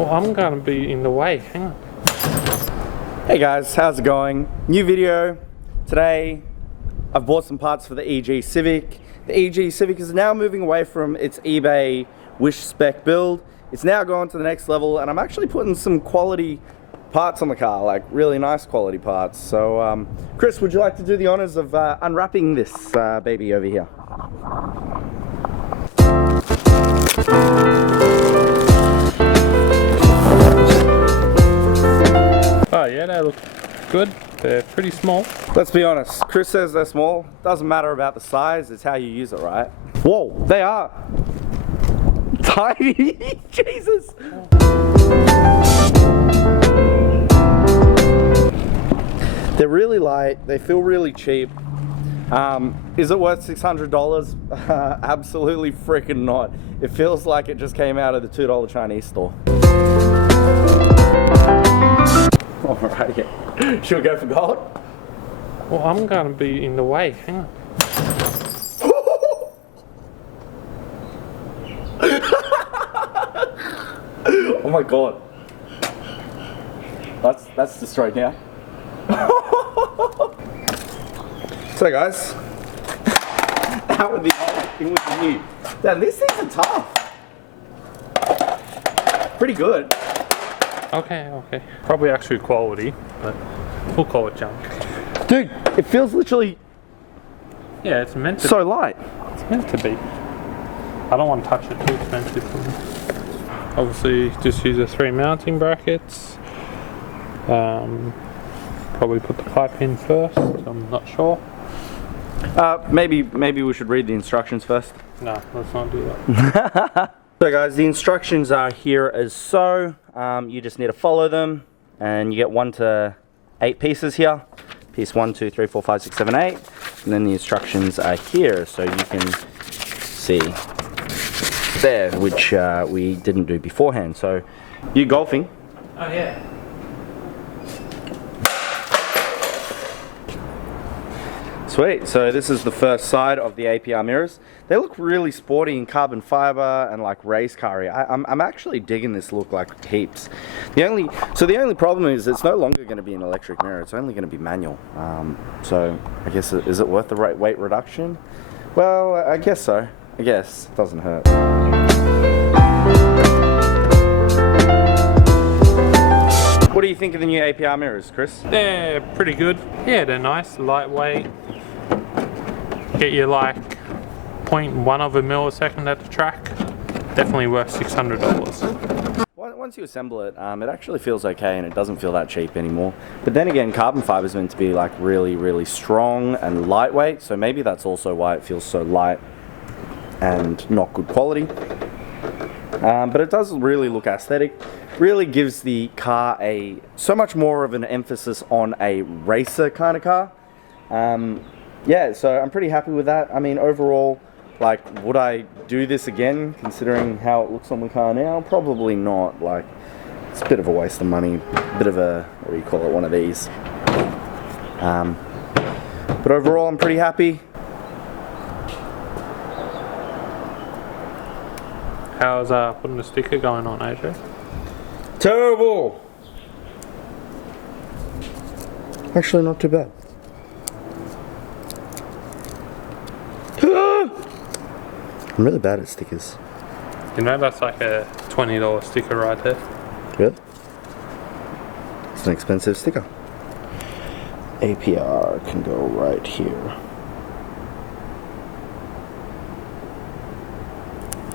Well, I'm gonna be in the way. Hang on. Hey guys, how's it going? New video. Today, I've bought some parts for the EG Civic. The EG Civic is now moving away from its eBay wish spec build. It's now going to the next level, and I'm actually putting some quality parts on the car, like really nice quality parts. So, Chris, would you like to do the honors of unwrapping this baby over here? Oh yeah, they look good. They're pretty small. Let's be honest, Chris says they're small. Doesn't matter about the size, it's how you use it, right? Whoa, they are tiny. Jesus. They're really light, they feel really cheap. Is it worth $600? Absolutely freaking not. It feels like it just came out of the $2 Chinese store. Alright, should we go for gold? Well, I'm gonna be in the way. Hang on. Oh my god. That's destroyed now. So guys, that would be it was new. Now these things are tough. Pretty good. Okay. Probably actually quality, but we'll call it junk. Dude, it feels literally Yeah, it's meant to so light. It's meant to be. I don't want to touch it, too expensive for me. Obviously, just use the 3 mounting brackets. Probably put the pipe in first, I'm not sure. Maybe we should read the instructions first. No, let's not do that. So guys, the instructions are here as so. You just need to follow them, and you get 1 to 8 pieces here. Piece 1, 2, 3, 4, 5, 6, 7, 8. And then the instructions are here, so you can see there, which we didn't do beforehand. So, you golfing? Oh yeah. Sweet, so this is the first side of the APR mirrors. They look really sporty in carbon fiber and like race car-y. I'm actually digging this look like heaps. The only problem is it's no longer going to be an electric mirror, it's only going to be manual. So I guess, is it worth the weight reduction? Well, I guess so. I guess, it doesn't hurt. What do you think of the new APR mirrors, Chris? They're pretty good. Yeah, they're nice, lightweight. Get you like 0.1 of a millisecond at the track. Definitely worth $600. Once you assemble it, it actually feels okay, and it doesn't feel that cheap anymore. But then again, carbon fiber is meant to be like really, really strong and lightweight, so maybe that's also why it feels so light and not good quality. But it does really look aesthetic. Really gives the car so much more of an emphasis on a racer kind of car. Yeah, so I'm pretty happy with that. I mean, overall, like, would I do this again, considering how it looks on the car now? Probably not. Like, it's a bit of a waste of money. A bit of a, what do you call it, one of these. But overall, I'm pretty happy. How's putting the sticker going on, AJ? Terrible! Actually, not too bad. I'm really bad at stickers. You know, that's like a $20 sticker right there. Really? It's an expensive sticker. APR can go right here.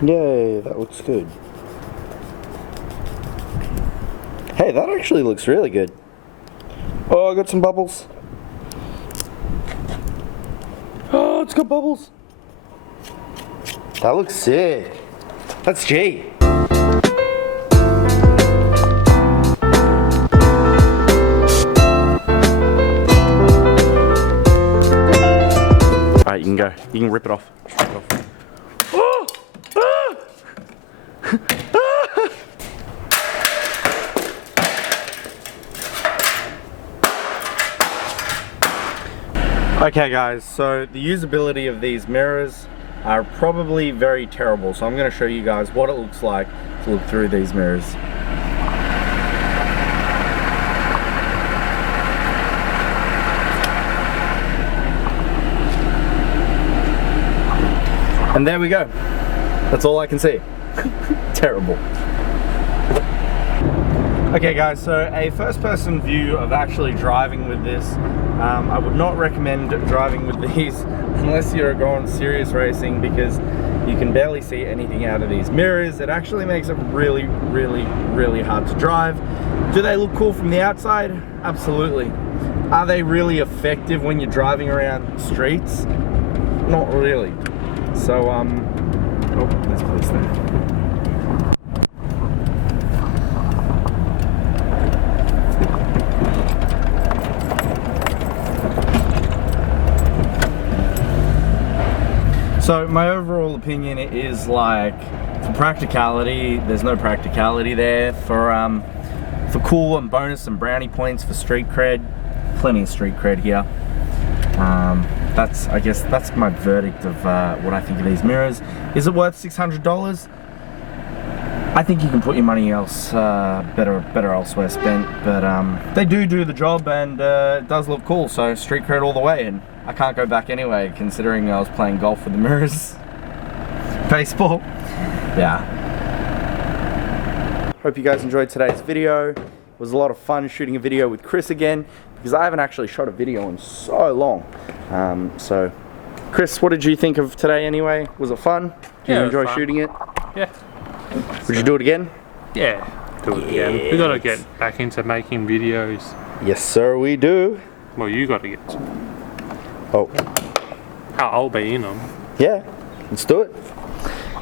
Yay, that looks good. Hey, that actually looks really good. Oh, I got some bubbles. Oh, it's got bubbles. That looks sick. That's G. Alright, you can go. You can rip it off. Just rip it off. Oh! Okay guys, so the usability of these mirrors are probably very terrible, so I'm going to show you guys what it looks like to look through these mirrors. And there we go. That's all I can see. Terrible. Okay guys, so a first person view of actually driving with this. I would not recommend driving with these unless you're going serious racing, because you can barely see anything out of these mirrors. It actually makes it really, really, really hard to drive. Do they look cool from the outside? Absolutely. Are they really effective when you're driving around streets? Not really. So, oh, there's police there. So my overall opinion is, like, for practicality, there's no practicality there. For cool and bonus and brownie points for street cred, plenty of street cred here. I guess that's my verdict of what I think of these mirrors. Is it worth $600? I think you can put your money else better elsewhere spent, but they do the job, and it does look cool. So street cred all the way, and I can't go back anyway, considering I was playing golf with the mirrors. Baseball. Yeah. Hope you guys enjoyed today's video. It was a lot of fun shooting a video with Chris again, because I haven't actually shot a video in so long. So, Chris, what did you think of today anyway? Was it fun? Did you enjoy shooting it? Yeah. Would you do it again? Yeah, do it again. We gotta get back into making videos. Yes, sir, we do. Well, you gotta get to. Oh. I'll be in them. Yeah, let's do it.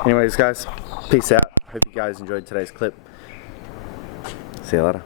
Anyways, guys, peace out. Hope you guys enjoyed today's clip. See you later.